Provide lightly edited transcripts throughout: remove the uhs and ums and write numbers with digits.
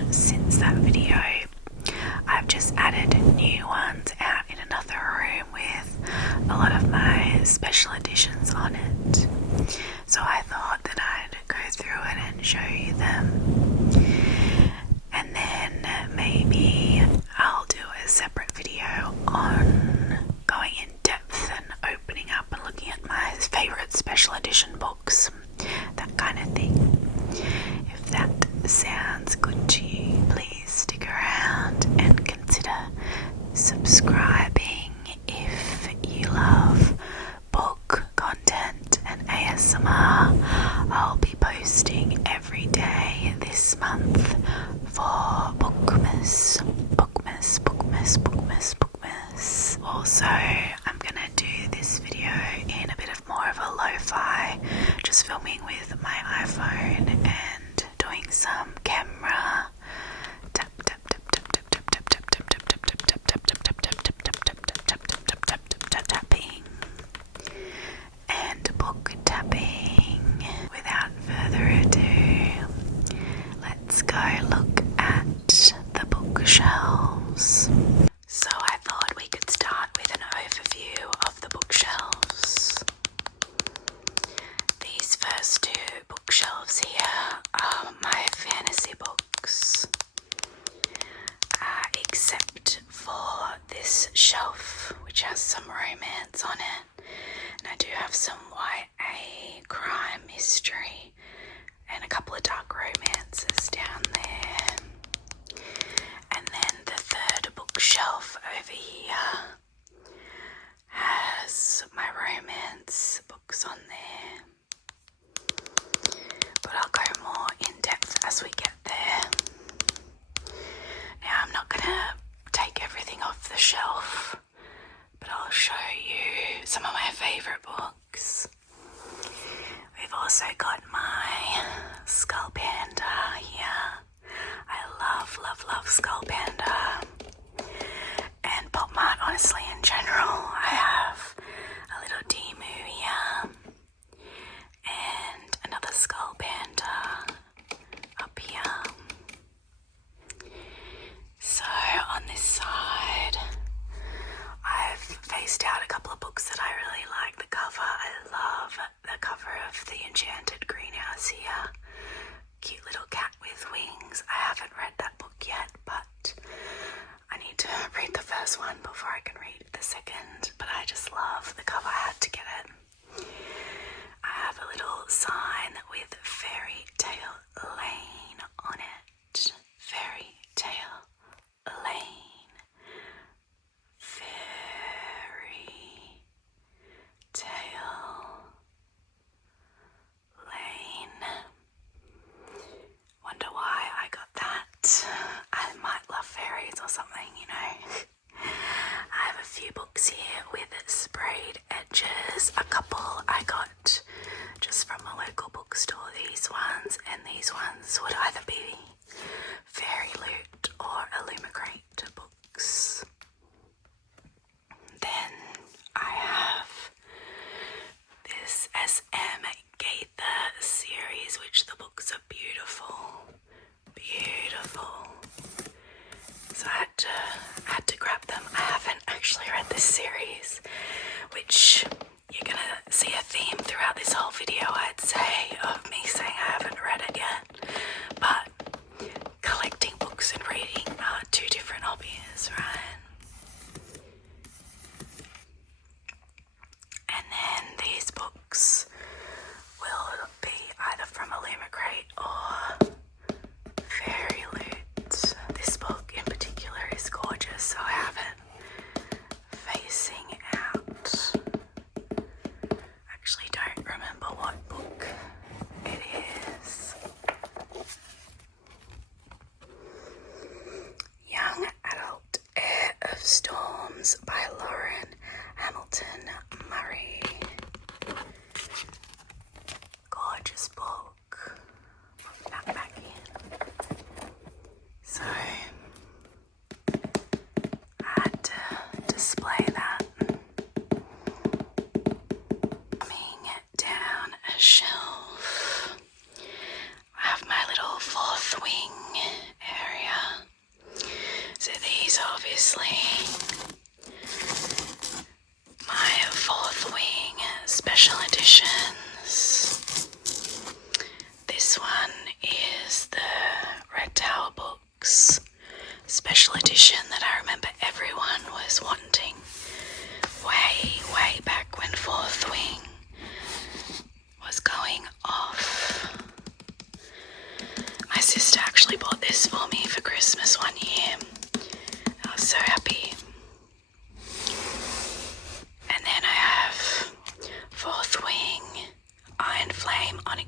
much since that video. I've just added new ones out in another room with a lot of my special editions on it. So I thought that I'd go through it and show you them. And then maybe I'll do a separate video on going in depth and opening up and looking at my favourite special edition books, that kind of thing. If that sounds good to you, please stick around and consider subscribing if you love book content and ASMR. I'll be posting every day this month for Bookmas. Also, I'm gonna do this video in a bit of more of a lo-fi, just filming with my iPhone and doing some camera tapping and book tapping. Without further ado, let's go look at the bookshelves. So I thought we could start with an overview of the bookshelves. These first two bookshelves here are my fantasy books, except for this shelf which has some romance on it, and I do have some YA crime mystery and a couple of dark romances down there. And then the third bookshelf over here has my romance books on there, but I'll go more in depth as we get there. Now I'm not gonna take everything off the shelf, but I'll show you some of my favourite books. We've also got my Skull Panda here. I love Skull Panda. And Pop Mart, honestly, in general. I have a little Demu here and another Skull Panda up here. So on this side, I've faced out a couple of books that I really like the cover. I love the cover of The Enchanted Greenhouse here. Cute little cat with wings. I haven't read that book yet, but I need to read the first one before I can read the second. But I just love the cover. I had to get it. I have a little sign with Fairy Tale Lane on it. Fairy Tale Lane. Fairy Tale Lane. Wonder why I got that. I might love fairies or something, you know. I have a few books here with sprayed edges. A couple I got just from a local bookstore. These ones and these ones would either be Fairy Loot or Illumicrate books. Then I have this SM Gaither series, which the books are beautiful. So I had to grab them. I haven't actually read this series, which you're gonna see a theme throughout this whole video, I'd say, of me saying I haven't read it yet.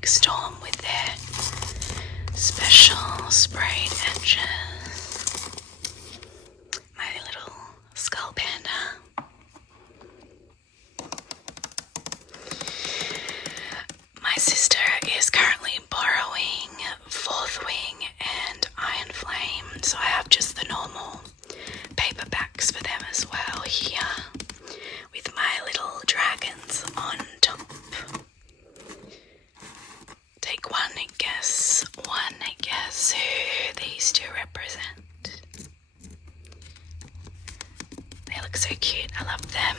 perfect storm with their special sprayed edges. My little skull panda. My sister is currently borrowing Fourth Wing and Iron Flame, so I have just the normal paperbacks for them as well here, with my little dragons on top. Take one guess who these two represent. They look so cute, I love them.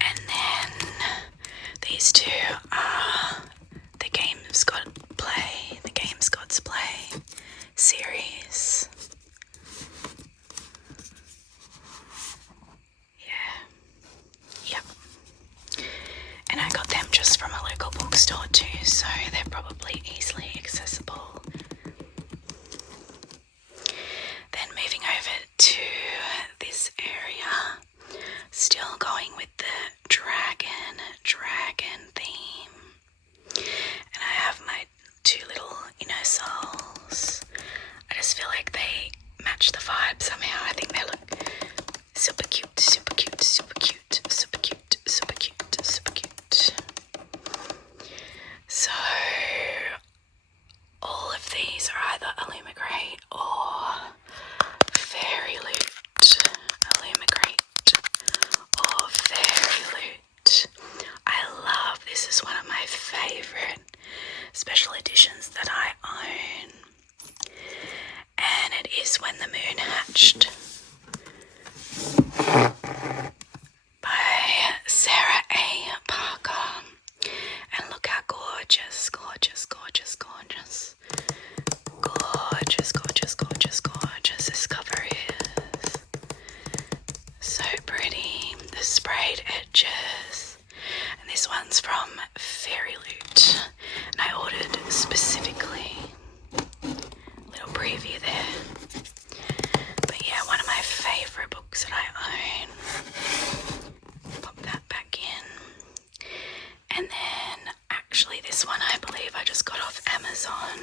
And then these two are the Games God's Play series. Yep. And I got them just from a local bookstore too, so they're probably easily accessible. Then moving over to this area, still going with the dragon theme. And I have my two little inner souls. I just feel like they match the vibe somehow. I think they look super cute, super cute, super cute, super cute, super cute, super cute. So all of these are either Illumicrate or Fairy Loot. Illumicrate or Fairy Loot. I love, this is one of my favourite special editions that I own. And it is When the Moon Hatched by Sarah A. Parker. And look how gorgeous, gorgeous, gorgeous, gorgeous, gorgeous, gorgeous, gorgeous, gorgeous this cover is. So pretty. The sprayed edges. And this one's from Fairy Loot. And I ordered specifically. Little preview there. But yeah, one of my favourite books that I own. Pop that back in. And then, actually this one I believe I just got off Amazon.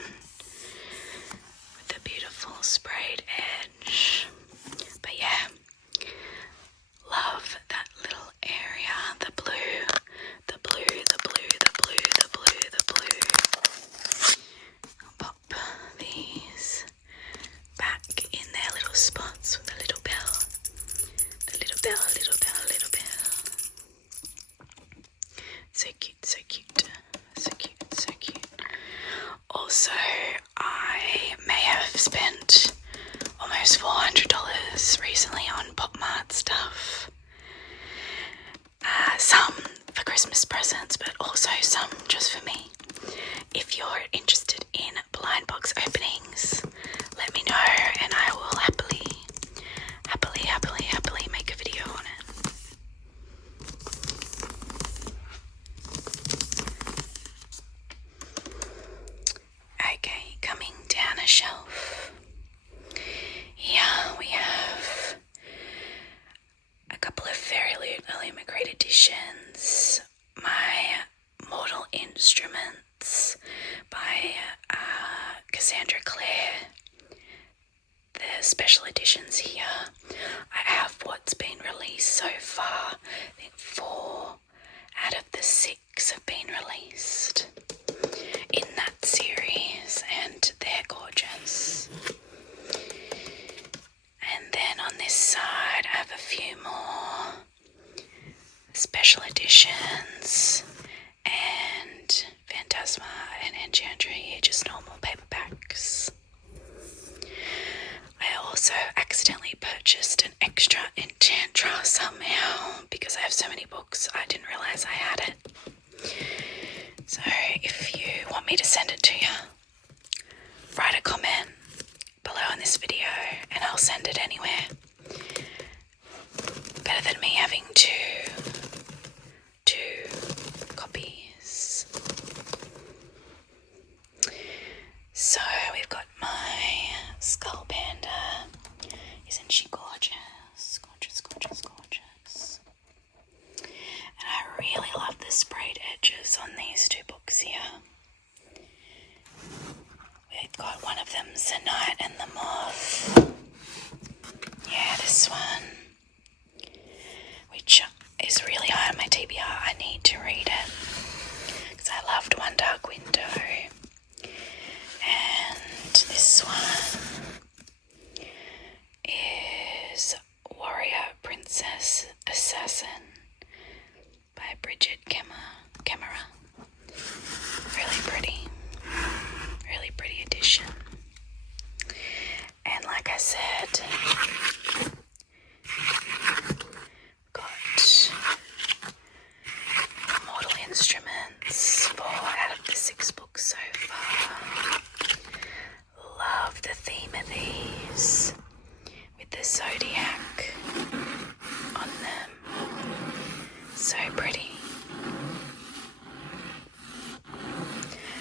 With the beautiful sprayed edge. But yeah, love that little area. The blue, the blue, the blue, the blue, the blue, the blue. I'll pop these back in their little spots with the little bell. The little bell, little bell, little bell. So cute, so cute, so cute, so cute. Also, I may have spent almost $400 recently on Bookmas stuff. Some for Christmas presents, but also some just for me. If you're interested in blind box openings, let me know and I will happily make a video on it. Okay, coming down a shelf. Here we have a couple of Fairy Loot Illumicrate editions. My Mortal Instruments by Cassandra Clare. The special editions here. I have what's been released so far. I think 4 out of the 6 have been released in that series, and they're gorgeous. And then on this side I have a few more special editions and Phantasma and Enchantress here, just normal paperbacks. I also accidentally purchased an extra Enchantress somehow because I have so many books I didn't realise I had it. edges on these two books here. We've got one of them's The Knight and the Moth. Yeah, this one, which is really high on my TBR. I need to read it because I loved One Dark Window. And this one is Warrior Princess Assassin by Bridgerton. Really pretty edition. And like I said, got Mortal Instruments, 4 out of the 6 books so far. Love the theme of these with the zodiac on them. So pretty.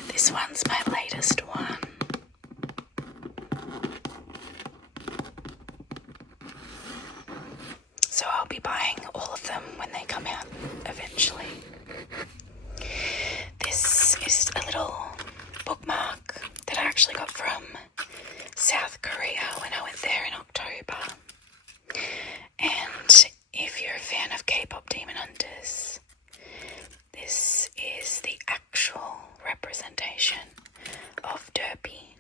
This one's my latest one. So I'll be buying all of them when they come out eventually. This is a little bookmark that I actually got from South Korea when I went there in October. And if you're a fan of K-pop Demon Hunters, this is the actual representation of Derpy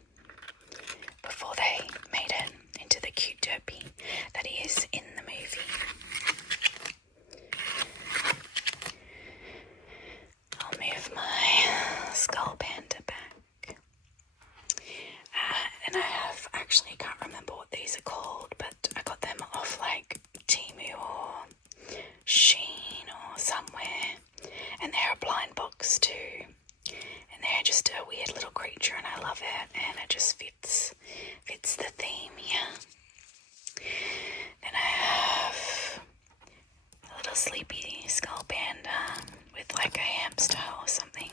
before they made it into the cute Derpy that he is in the movie. I'll move my skull panda back. And I can't remember what these are called, but I got them off like Temu or Shein or somewhere. And they're a blind box too. And they're just a weird little creature and I love it, and it just fits the theme here. Then I have a little sleepy skull panda with like a hamster or something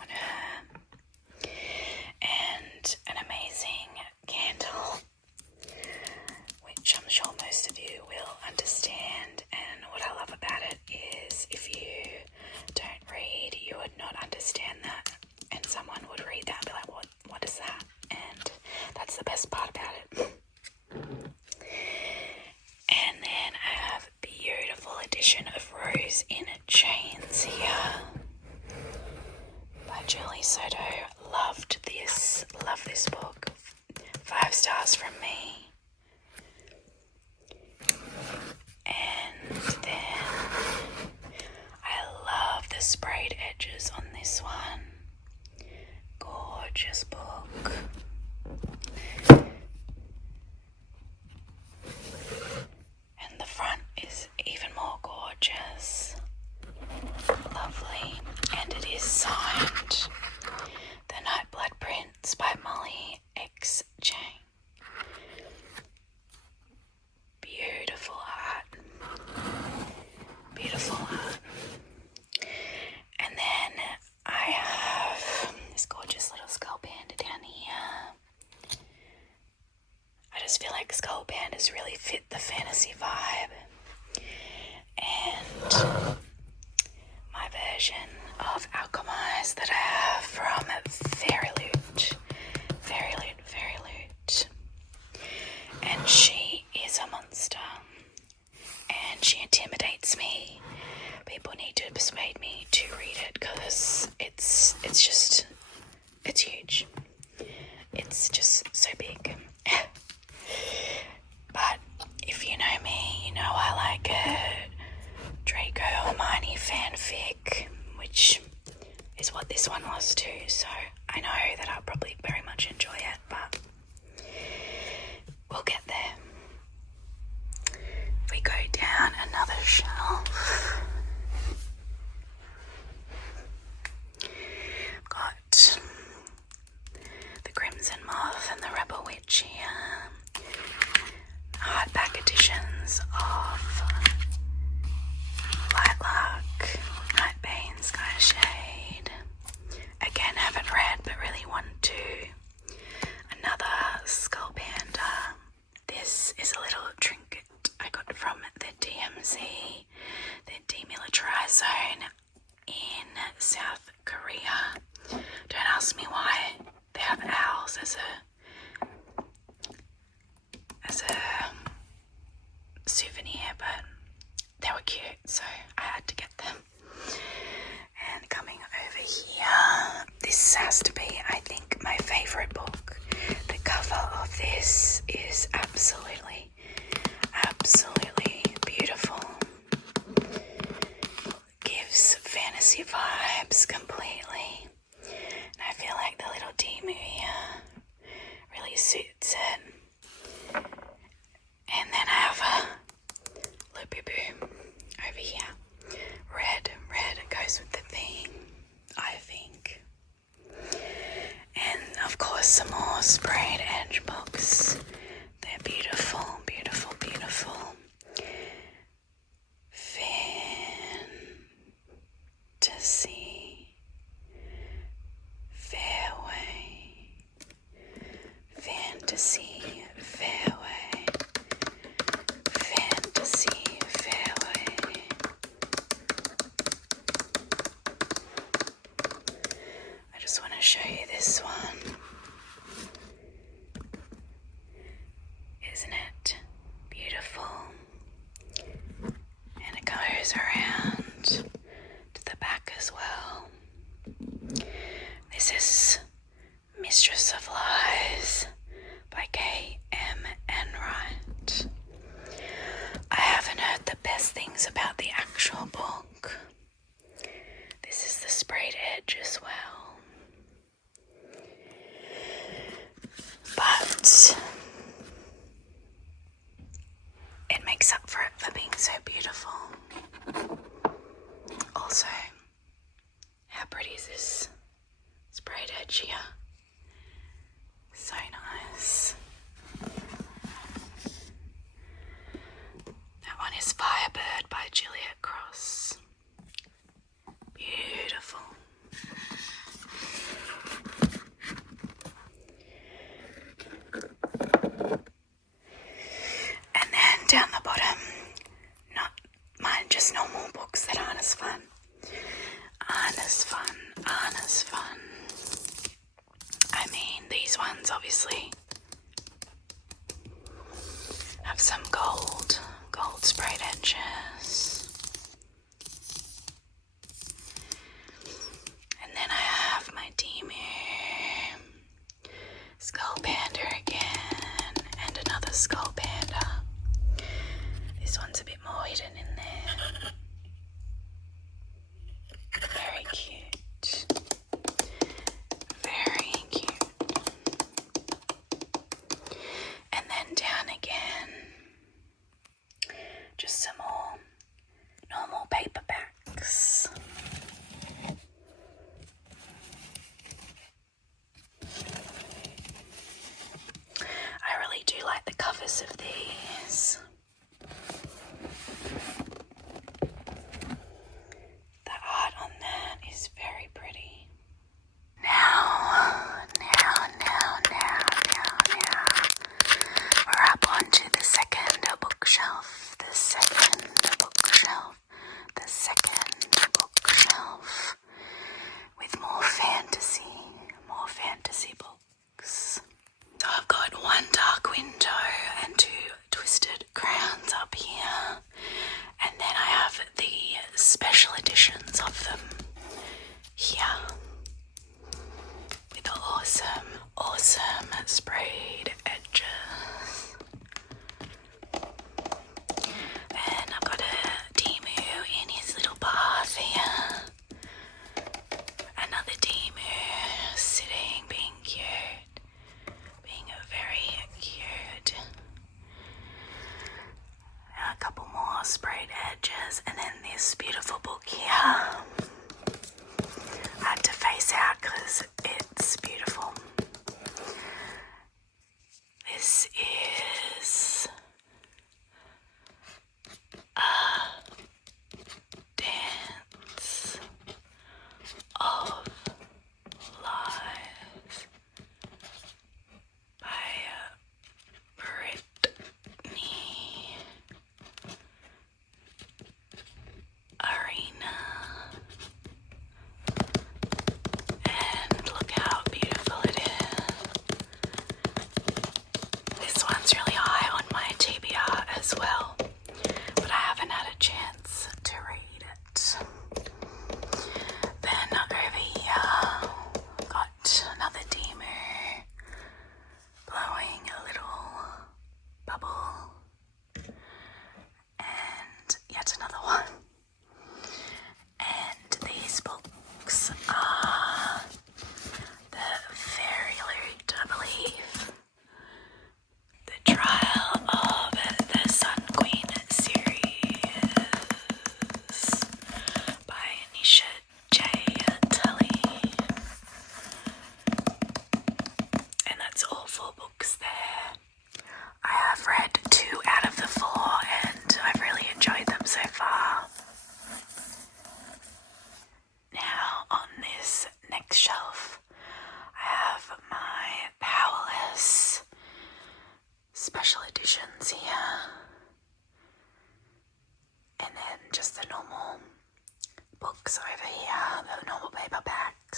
on her. And an amazing candle, which I'm sure most of you will understand. And what I love about it is if you don't read, you would not understand that. And someone would read that and be like, what is that? And that's the best part about it. And then I have a beautiful edition of Rose in Chains here by Julie Soto. Loved this. Love this book. 5 stars from me. And then I love the sprayed edges on this one. Gorgeous book. And the front is even more gorgeous. Lovely. And it is signed The Nightblood Prince by Molly X. Chang. Beautiful art. Beautiful art. And then I have this gorgeous little skull panda down here. I just feel like skull pandas really fit the fantasy vibe. And my version of Alchemize that I have from Fairy Loot. And she is a monster. And she intimidates me. People need to persuade me to read it because it's huge. It's just so big. But if you know me, you know I like a Draco Hermione fanfic, which is what this one was too, so I know that I'll probably very much enjoy it, but we'll get there. If we go down another shelf, got the Crimson Moth and the Rebel Witch here, hardback editions of Lightlark, Nightbane, Skyshade. Again, haven't read but really want to. Another Skull Panda. This is a little trinket I got from the DMZ, the here really suits it. And then I have a loopy boo over here. Red, it goes with the theme, I think. And of course some more sprayed edge books. They're beautiful, beautiful, beautiful. Fantasy Fairway. Fantasy Fairway. Fantasy Fairway. I just want to show you this one. Isn't it beautiful? And it goes around to the back as well. This is Mistress of Lies by K.M. Enright. I haven't heard the best things about the actual book. This is the sprayed edge as well. But it makes up for it for being so beautiful. Also, how pretty is this sprayed edge here? So nice. That one is Firebird by Juliet Cross. Beautiful. And then down the bottom, not mine, just normal books that aren't as fun. Aren't as fun. I mean, these ones obviously have some gold sprayed edges. And then I have my Demu, Skull Panda again, and another Skull Panda. This one's a bit more hidden in there. Very cute. Very cute. And then down again, just some more normal paperbacks. I really do like the covers of these. The art on that is very pretty. Now. We're up onto the second bookshelf. With more fantasy books. So I've got one dark window and two twisted crown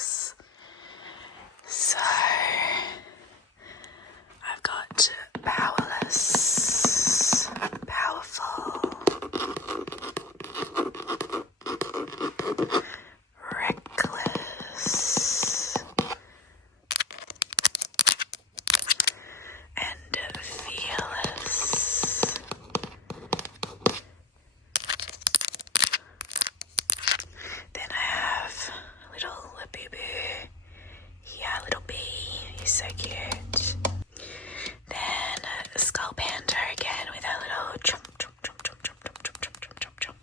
paperbacks. So I've got Powerless, Powerful, Reckless, and Fearless. Then I have little boo-boo. Yeah, little bee. He's so cute. Then a skull panda again with a little chomp, chomp, chomp, chomp, chomp, chomp, chomp, chomp, chomp, chomp, chomp.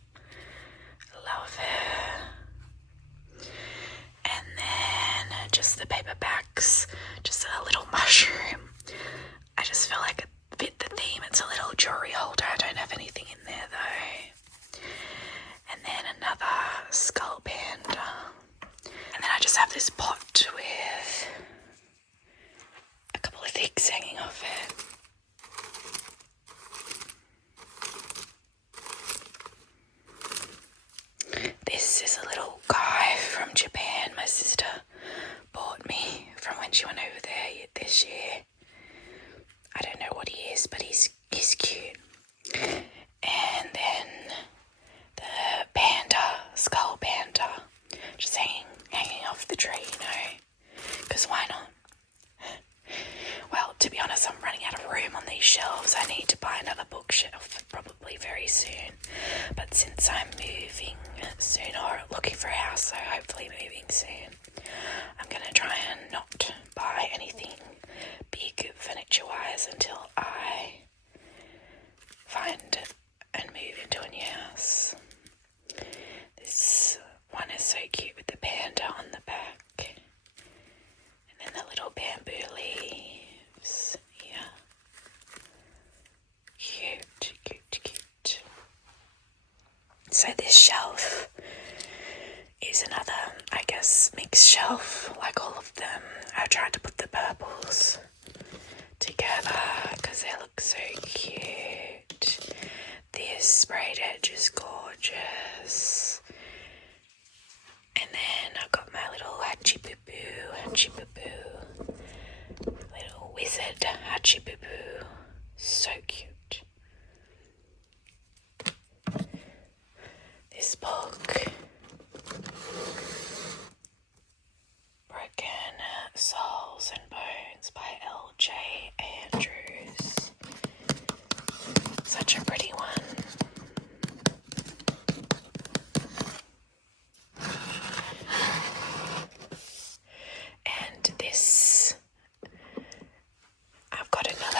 Love her. And then just the paperbacks, just a little mushroom. I just feel like it fit the theme. It's a little jewelry holder. I don't have anything in there though. And then another skull panda. And then I just have this pot with a couple of things hanging off it. This is a little guy from Japan my sister bought me from when she went over there this year. I don't know what he is, but he's cute. And then the panda, skull panda, just hanging off the tree, you know, because why not? Well, to be honest, I'm running out of room on these shelves. I need to buy another bookshelf probably very soon. But since I'm moving soon, or looking for a house, so hopefully moving soon, I'm going to try and not buy anything big furniture-wise until I find and move into a new house. This one is so cute with the panda on the back. And then the little bamboo leaves. Yeah. Cute, cute, cute. So this shelf is another, I guess, mixed shelf, like all of them. I tried to put the purples together because they look so cute. This sprayed edge is gorgeous. And then I've got my little Hachi-boo-boo, little wizard Hachi-boo-boo. So cute. This book, Broken Souls and Bones by L.J. Andrews. Such a pretty one. And this, I've got another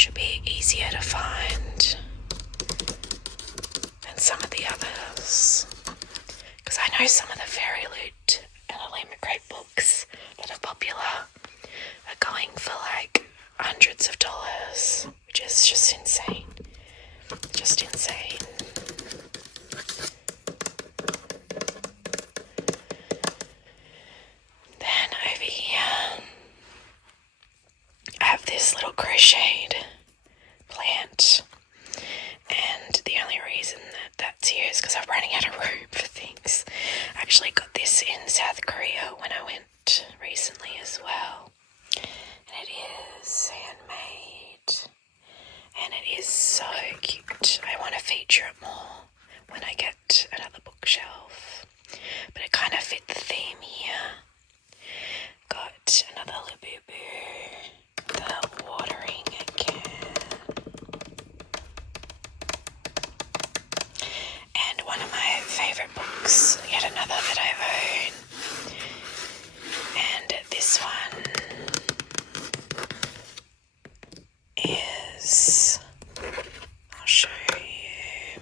should be easier to find than some of the others. Because I know some of the Fairy Loot and Great books that are popular are going for like hundreds of dollars, which is just insane. Just insane. Then over here, I have this little crocheted plant, and the only reason that that's here is because I'm running out of room for things. I actually got this in South Korea when I went recently as well, and it is handmade, and it is so cute. I want to feature it more when I get another bookshelf, but it kind of fit the theme here. Got another Labubu, the watering can, and one of my favourite books, yet another that I own, and this one is, I'll show you,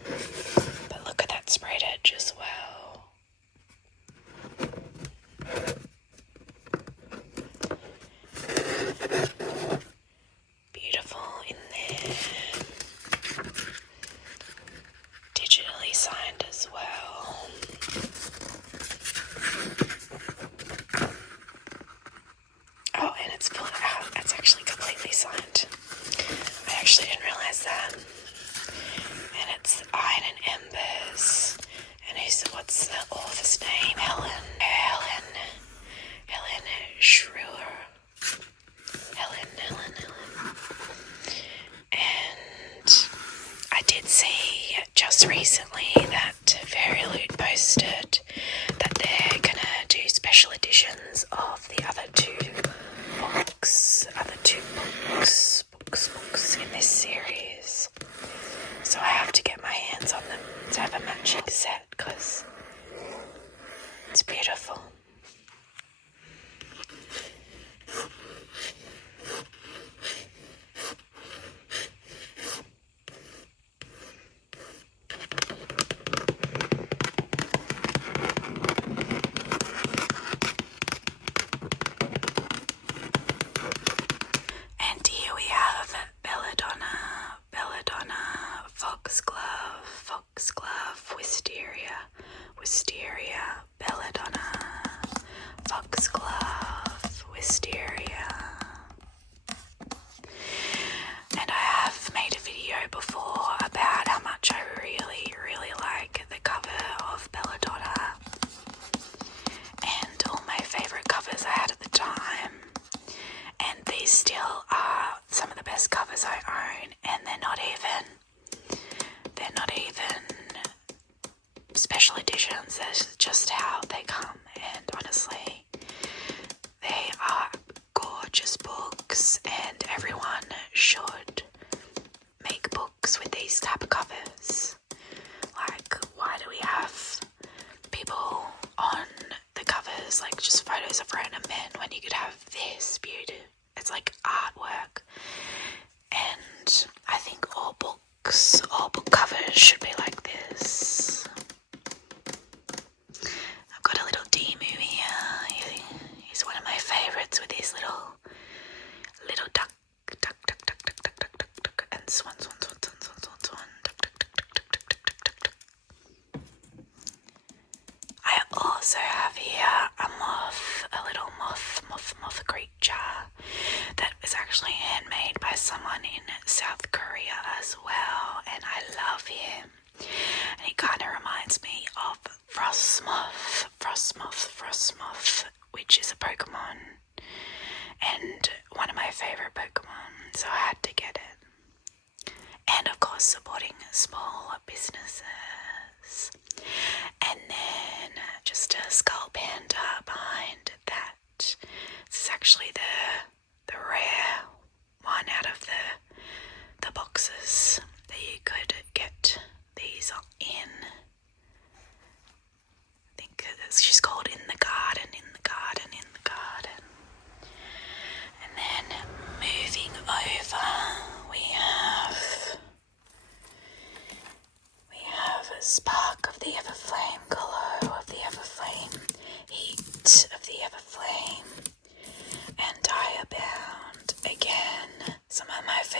but look at that sprayed edge as well. Beautiful in there. Digitally signed as well. Oh, and it's pulled out. It's actually completely signed. I actually didn't realise that. And it's Iron and Embers. And what's the author's name? Helen Schrewer. Helen. And I did see just recently that Fairy Loot posted that they're gonna do special editions of the other two books in this series. So I have to get my hands on them to have a matching set because it's beautiful. And here we have Belladonna, Foxglove, Wisteria, Belladonna, Foxglove, Wisteria. And I have made a video before about how much I really like the cover of Belladonna and all my favourite covers I had at the time. And these still are some of the best covers I own, and they're not even special editions. That's just how they come, and honestly, they are gorgeous books, and everyone should make books with these type of covers. Like, why do we have people on the covers like just photos of random men when you could have this beauty? It's like artwork, and I think all book covers should be like this. I've got a little Demu here. He's one of my favourites with his little duck, and swan, duck. I also have here a little moth creature that was actually handmade by someone in South Korea as well, and I love him. And he kind of reminds me of Frostmoth, which is a Pokemon, and one of my favourite Pokemon, so I had to get it. And of course, supporting small businesses. And then just a skull panda behind that. This is actually the rare one out of the boxes that you could get these in. I think she's called In the Garden. And then moving over, we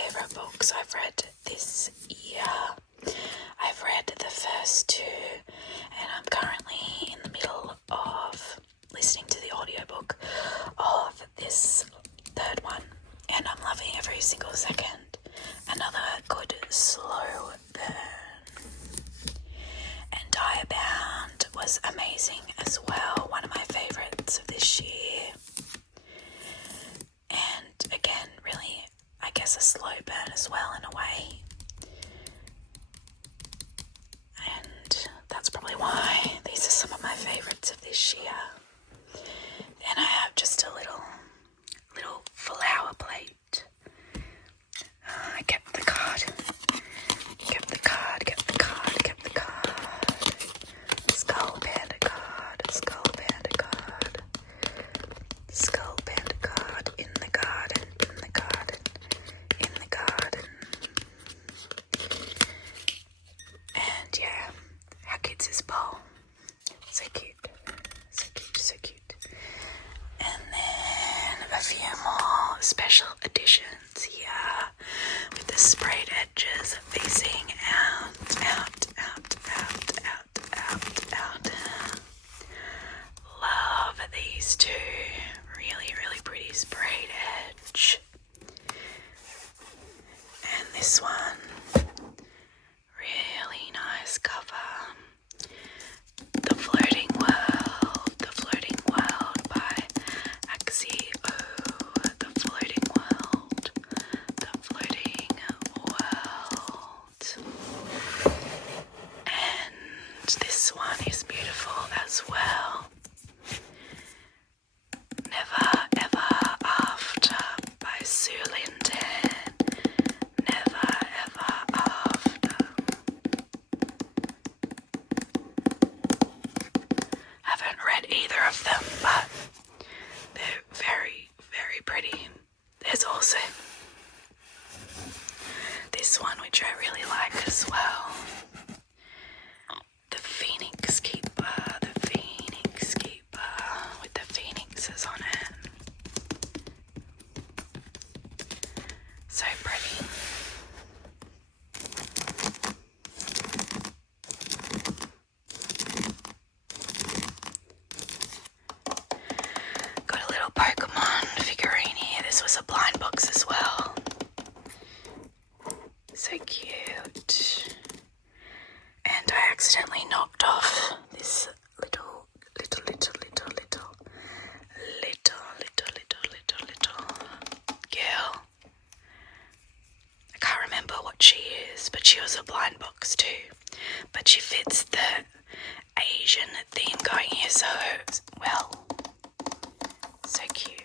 favourite books I've read this year. I've read the first two, and I'm currently in the middle of listening to the audiobook of this third one, and I'm loving every single second. Another good slow burn. And Diabound was amazing as well, one of my favourites of this year. And again, really, I guess a slow burn as well in a way. And that's probably why these are some of my favourites of this year. Then I have just a little flower plate. I kept the card. Skull panda card. In the garden. And yeah, how cute is this bowl? So cute. And then a few more special editions here with the sprayed edges facing out. Love these two. Really pretty sprayed edge. And this one, really nice cover. The Floating World by Axie. Oh, The Floating World. And this one is beautiful as well. Never Ever After by Sue Linden. Never Ever After. Haven't read either of them, but they're very pretty. There's also this one which I really like as well. The Phoenix Keeper with the phoenixes on it. So pretty. Got a little Pokemon figurine here. This was a blind box as well. So cute. And I accidentally knocked off this little girl. I can't remember what she is, but she was a blind box too. But she fits the Asian theme going here so well. So cute.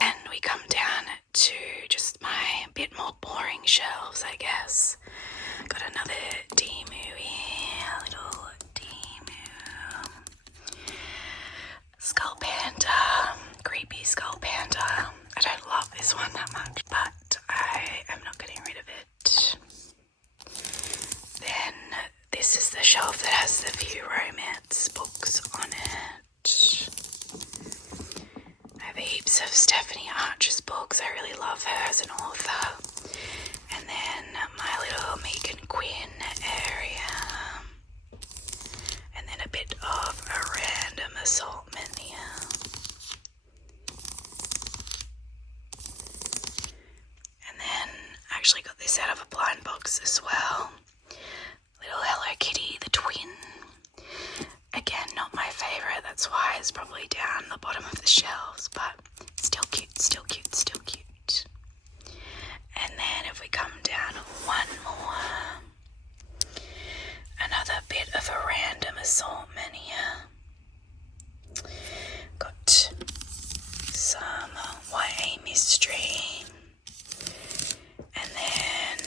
And we come down to just my bit more boring shelves, I guess. Got another Demu here, little Demu. Skull Panda, creepy Skull Panda. I don't love this one that much, but I am not getting rid of it. Then this is the shelf that has the few romance books on it. I have heaps of Stephanie Archer's books. I really love her as an author. And then my little Megan Quinn area. And then a bit of a random assortment here. And then I actually got this out of a blind box as well. Little Hello Kitty, the twin. Again, not my favourite. That's why it's probably down the bottom of the shelves, but still cute. And then if we come down one more, another bit of a random assortment here. Got some YA mystery. And then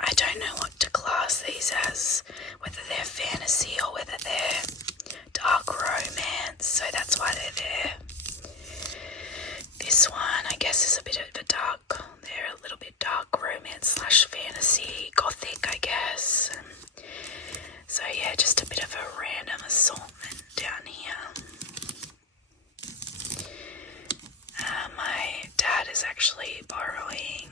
I don't know what to class these as, whether they're fantasy or whether they're dark romance, so that's why they're there. This one, I guess, is a bit of a dark, they're a little bit dark romance / fantasy, gothic, I guess. So yeah, just a bit of a random assortment down here. My dad is actually borrowing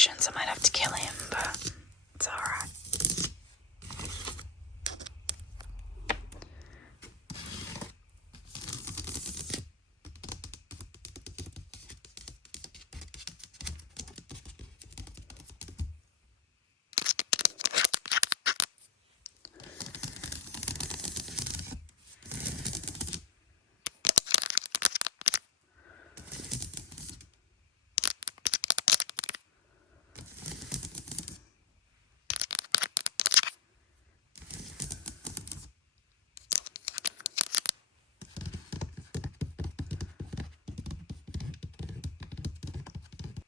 editions. I might have to kill him, but it's alright.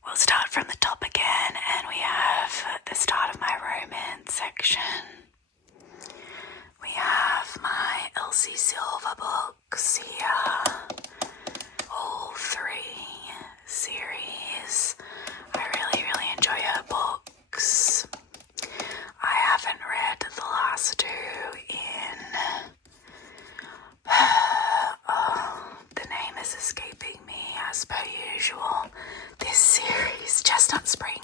We'll start from the top again, and we have the start of my romance section. We have my Elsie Silver books here, all 3 series. I really enjoy her books. I haven't read the last 2 in... the name is escaping me as per usual. This series, Chestnut Spring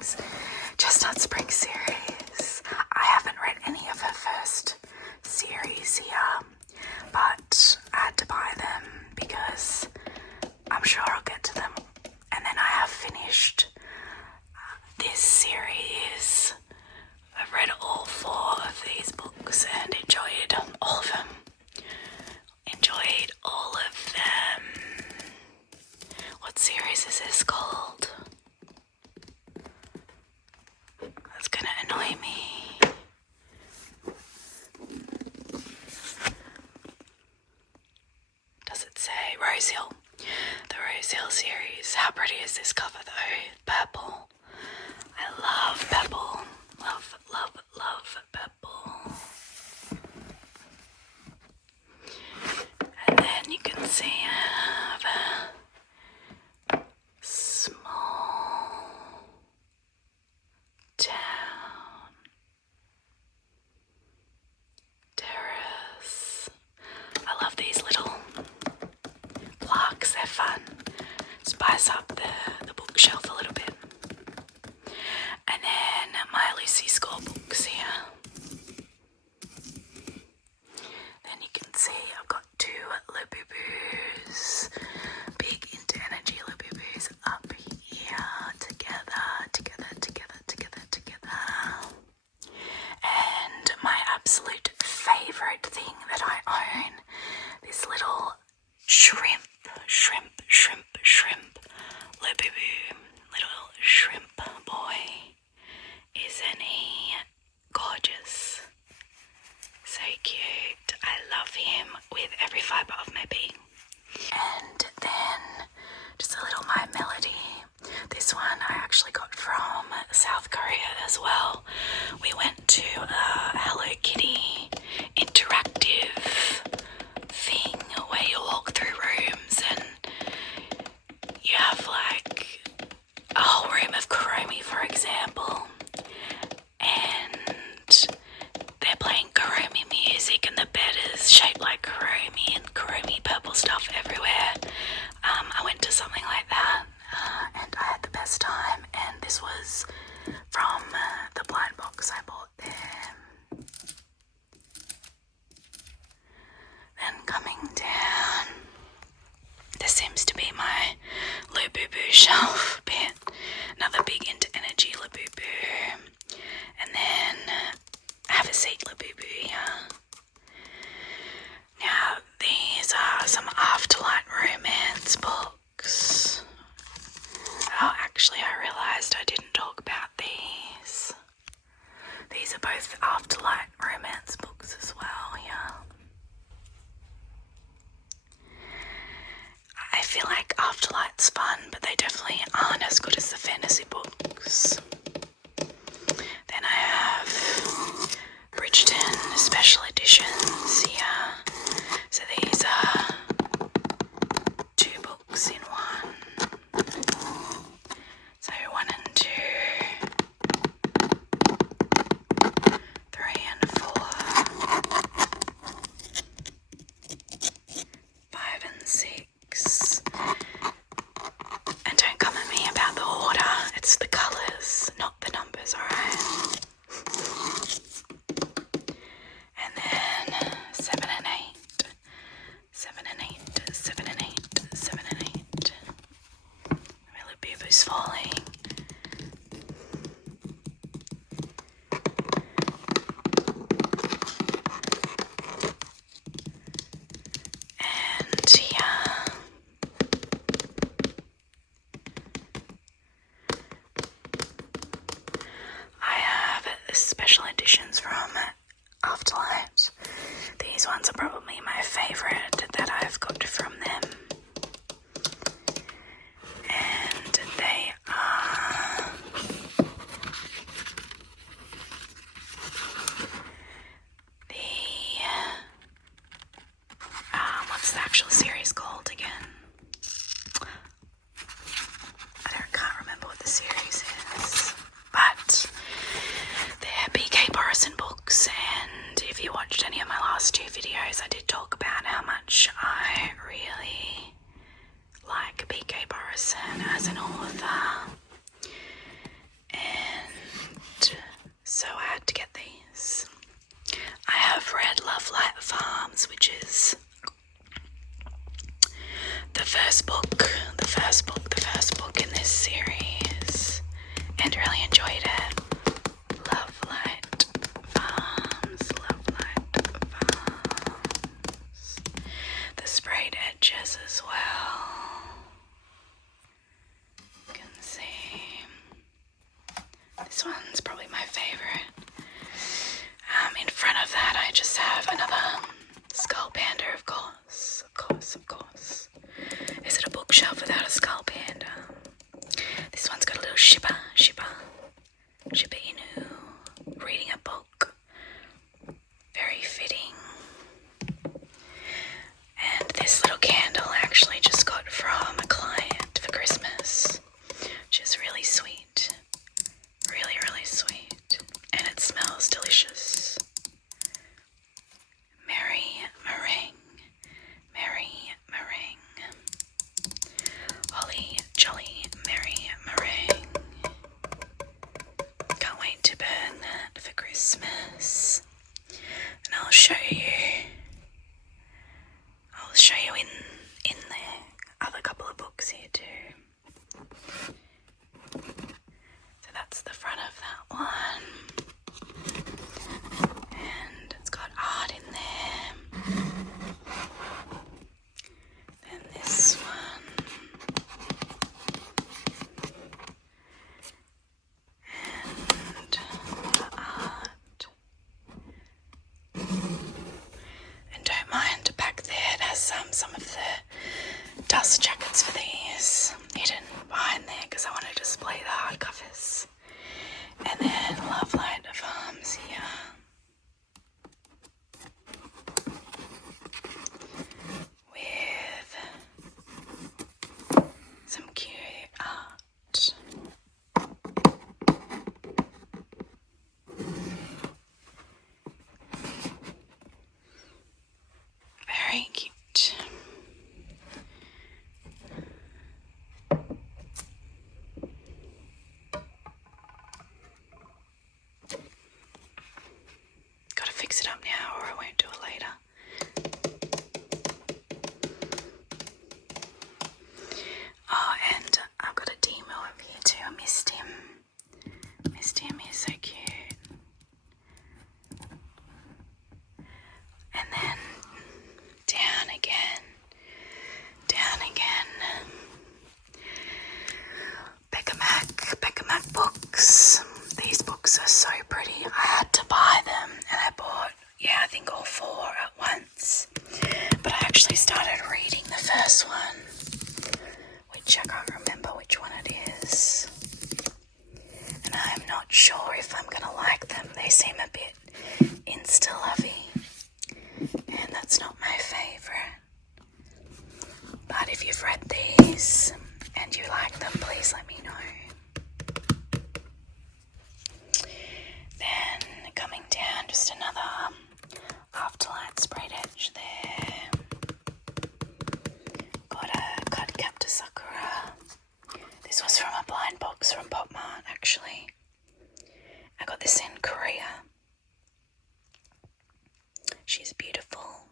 series. I haven't read any of her first series here, but I had to buy them because I'm sure I'll get to them. And then I have finished this series. I've read all 4 of these books and enjoyed all of them. What series is this called? That's gonna annoy me. Does it say Rosehill? The Rosehill series. How pretty is this cover though? Purple. I love purple. Love purple. And then you can see I have a small town terrace. I love these little plaques, they're fun. Spice up the bookshelf a little bit. And then my Lucy Score books here. Then you can see I've got 2 Labubu's, big into energy Labubu's up here together. And my absolute favourite thing that I own, this little shrimp Labubu, little shrimp boy. Isn't he gorgeous? So cute. I love him with every fibre of my being. And then just a little My Melody. This one I actually got from South Korea as well. We went to a Hello Kitty interactive thing where you walk through rooms and you have like a whole room of Kuromi, for example, and they're playing Kuromi music and the bed is shaped like Kuromi and Kuromi purple stuff everywhere. I went to something like that and I had the best time, and this was from the blind box I bought there. Then coming down, this seems to be my Labubu shelf bit. Another big into energy Labubu. And then Have a Seat Labubu here. Now these are some Afterlight romance books. Oh, actually I realised I didn't talk about these. These are both Afterlight romance books as well, yeah. I feel like Afterlight's fun, but they definitely aren't as good as the fantasy books. Then I have Bridgerton special editions here. So these are 2 books in one. So 1 and 2, 3 and 4, 5 and 6. And don't come at me about the order, it's the colours, not the special editions from Afterlight. These ones are probably my favourite that I've got from them. And they are what's the actual series called again? Can't remember what the series is, but they're BK Borison books, and if you watched any of my last two videos, I did talk about how much I really like BK Borison as an author, and so I had to get these. I have read Love Light Farms, which is the first book in this series, and really enjoyed it. Love Light Farms. The sprayed edges as well. You can see. This one's probably my favourite. In front of that I just have another skull panda, of course. Is it a bookshelf without a skull panda? This one's got a little Shiba Inu reading a book. Very fitting. And this little candle I actually just got from a client for Christmas, which is really sweet. Really, really sweet. And it smells delicious. Merry meringue. Holly jolly merry meringue. Can't wait to burn that for Christmas. And I'll show you in the other couple of books here too. So that's the front of that one. And it's got art in there. Then this one. And art. And don't mind the back there, it has some of the dust jackets for these hidden behind there because I want to display the hardcovers. And then Love Light Farms here. With some cute art. Very cute. Gotta fix it up now or I won't do it later. Oh, and I've got a demo up here too. I missed him. He's so cute. And then down again. Becca Mac books. These books are so pretty. I had to buy them, and I bought, I think all four at once. But I actually started reading the first one, which I can't remember which one it is. And I'm not sure if I'm going to like them. They seem a bit insta-lovey, and that's not my favourite. But if you've read these and you like them, please let me know. Then coming down, just another Afterlight sprayed edge there. Got a card cap to Sakura. This was from a blind box from Bookmas, actually. I got this in Korea. She's beautiful.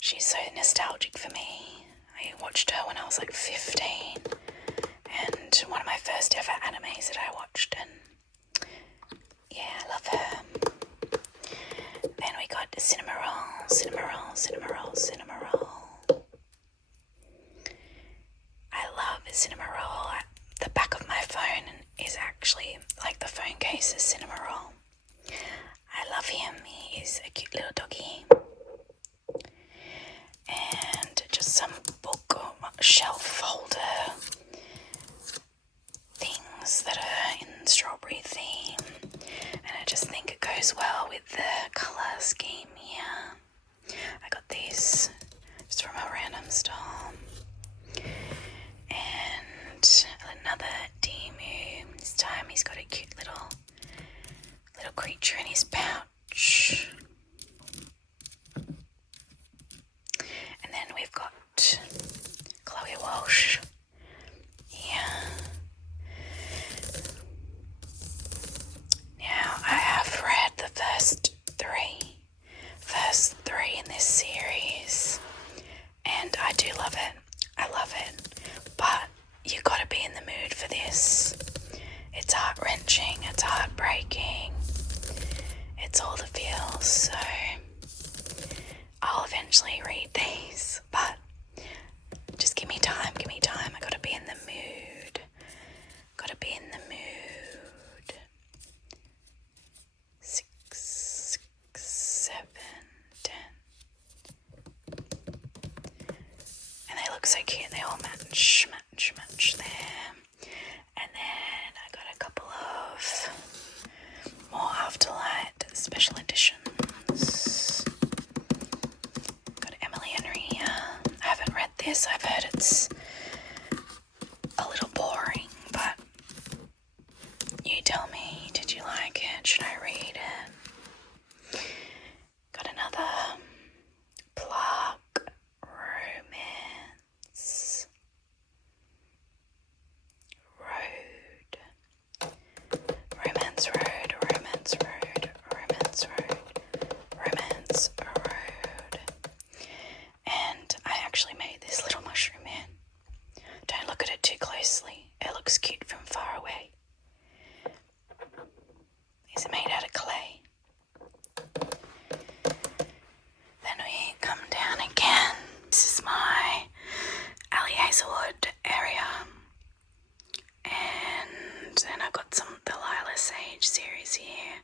She's so nostalgic for me. I watched her when I was like 15, and one of my first ever animes that I watched, and I love her. Then we got Cinema Roll. I love Cinema Roll. The back of my phone is actually, like the phone case is Cinema he's got a cute little creature in his pouch. And then we've got Chloe Walsh here. Now, I have read the first three in this series, and I do love it. I love it. But you gotta be in the mood for this. It's heart-wrenching, it's heartbreaking, it's all the feels, so I'll eventually read these, but just give me time, I gotta be in the mood. 6, 7, 10. And they look so cute, they all match there. And then I got a couple of more Afterlight special editions. Got Emily Henry. I haven't read this. I've heard it's a little boring, but you tell me, did you like it? Should I read it? Got another Plaque Romance Road. Romance Road, Romance Road, Romance Road, Romance Road. And I actually made this little mushroom man. Don't look at it too closely. It looks cute from far away. Is it made out of clay? Then we come down again. This is my Hazelwood area. And then I've got some Delilah Sage series here.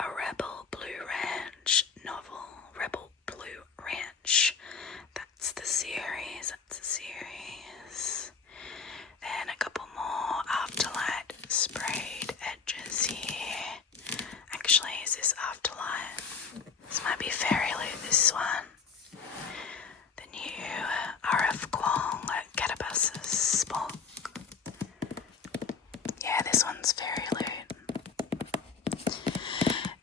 A Rebel Blue Ranch novel. Rebel Blue Ranch. That's the series. Then a couple more Afterlight sprayed edges here. Actually, is this Afterlight? This might be Fairy Loot, this one. The new R.F. Kuang Catabas's book. Yeah, this one's Fairy Loot.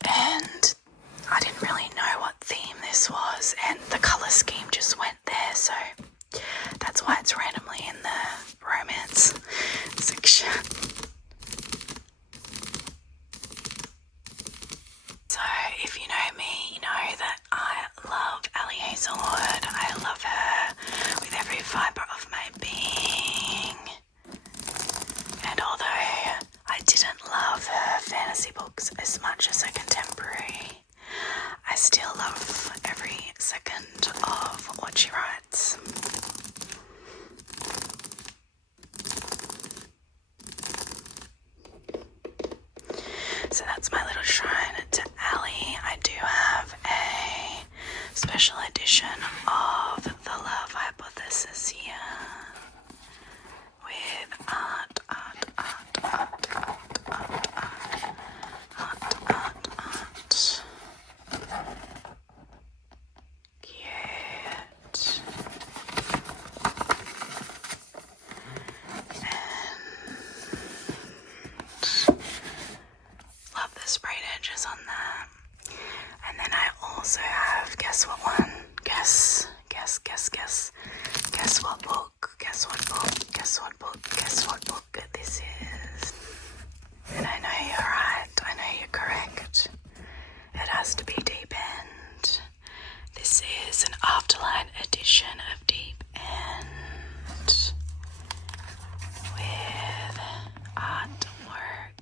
And I didn't really know what theme this was, and the colour scheme just went there, so that's why it's randomly in the romance section. So if you know me, you know that I love Elsie Hazelwood. I love her with every fibre of my being. And although I didn't love her fantasy books as much as her contemporary, I still love every second of what she writes. So that's my little shrine to Ellie. I do have a special edition of The Love Hypothesis here with art. Cute. Love the sprayed edges on that. And then I also have, guess what one? Guess what book? Guess what book this is? And I know you're right. I know you're correct. It has to be Deep End. This is an Afterlight edition of Deep End with artwork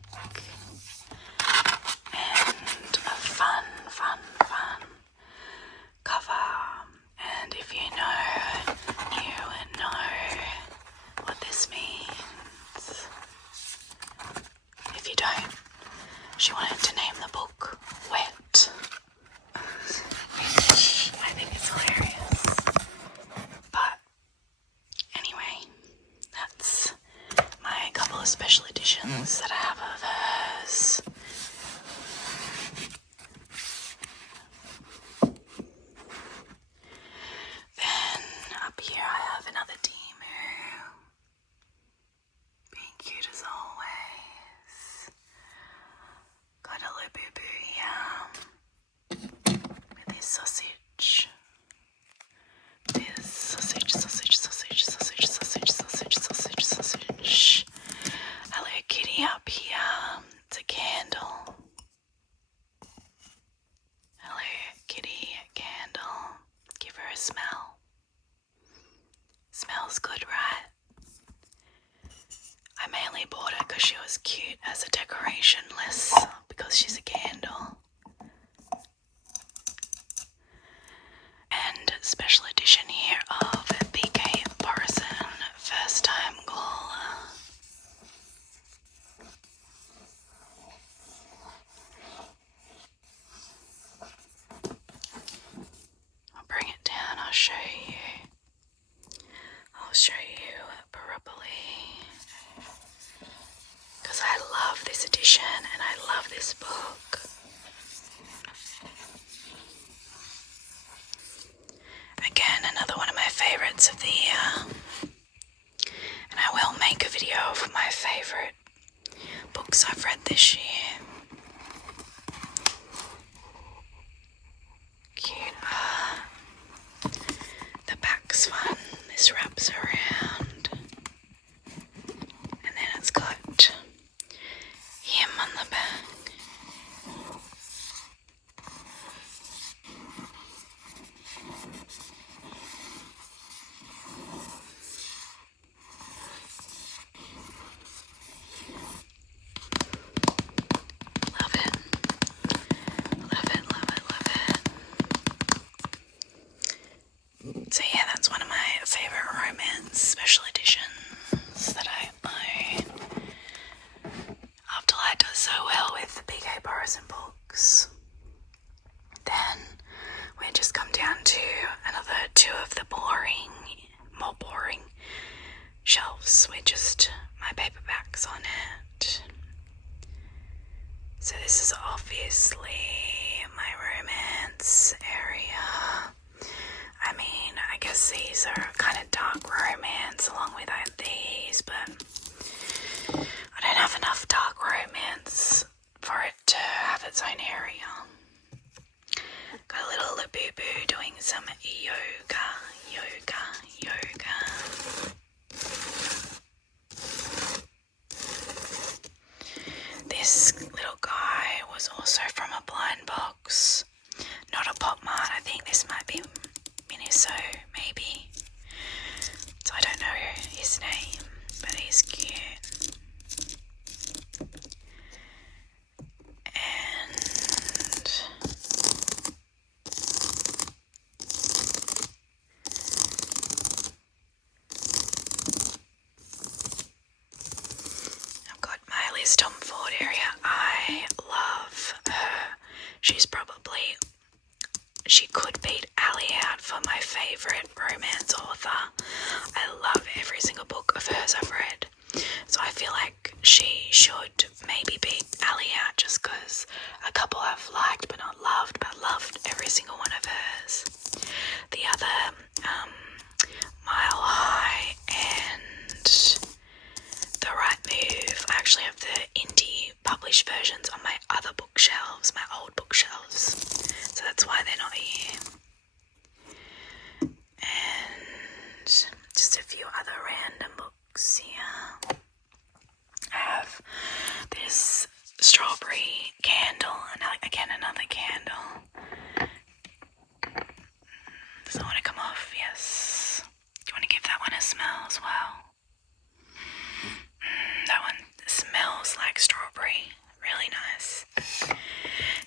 and a fun cover. And if you know what this means. If you don't, she wanted to name the book Wet. I think it's hilarious. But anyway, that's my couple of special editions that I have of hers. Then up here I have another Demu. Being cute as always. kitty up here. It's a candle. Hello, kitty, candle. Give her a smell. Smells good, right? I mainly bought her because she was cute as a decoration, less because she's a candle. And special edition here of BK Borison, first time caller. I'll bring it down, I'll show you. I'll show you properly. Because I love this edition and I love this book. Again, another one of my favourites of the year. And I will make a video of my favourite books I've read this year. Cute art. The back's fun. This wraps around. And then it's got him on the back. Love it. Love it, love it, love it. So yeah, that's one of my favourite romance special editions that I own. Afterlight does so well with the BK Borison books. Then we just come down to another two of the more boring shelves with just my paperbacks on it. So this is obviously my romance area. I mean, I guess these are kind of dark romance along with these, but I don't have enough dark romance for it to have its own area. Got a little boo-boo doing some yoga. This little guy was also from a blind box, not a pop mart. I think this might be Miniso, maybe. So I don't know his name, but he's cute. And I've got my Liz Tom Ford area. I love her. She could beat Ali out for my favourite romance author. I love every single book of hers I've read. So I feel like she should maybe beat Ali out just because a couple I've liked but not loved, but loved every single one of hers. The other, Mile High and The Right Move, I actually have the indie published versions on my other bookshelves, my old bookshelves. So that's why they're not here. And just a few other random books here. I have this strawberry candle, and again another candle. Does it want to come off? Yes. Do you want to give that one a smell as well? That one smells like strawberry. Really nice.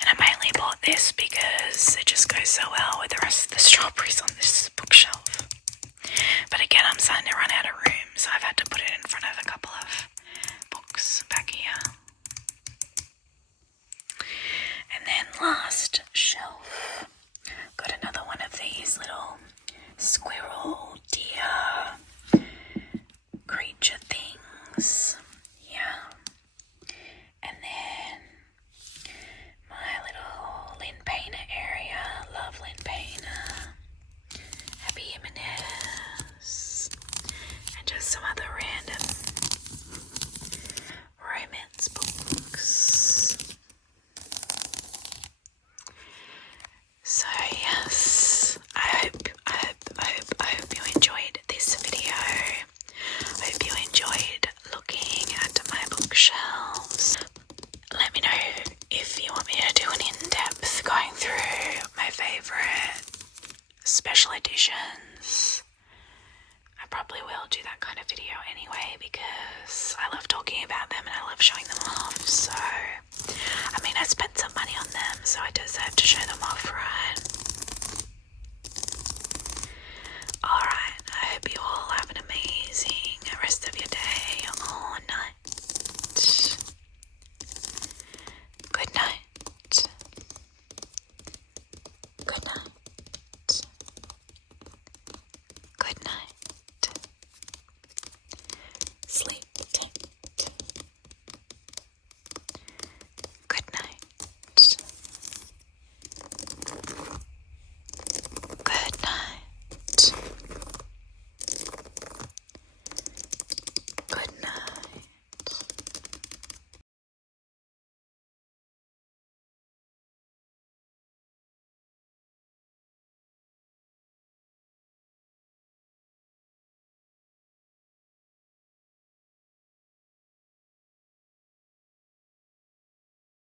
And I mainly bought this because it just goes so well with the rest of the strawberries on this bookshelf. But again, I'm starting to run out of room, so I've had to put it in front of a couple of books back here. And then last shelf, got another one of these little squirrel, deer, creature things. Yeah. And then my little Lynn Painter area. Love Lynn Painter. Happy Jimenez. And just some other random romance books. So yes, I hope you enjoyed this video. I hope you enjoyed looking at my bookshelf. illustrations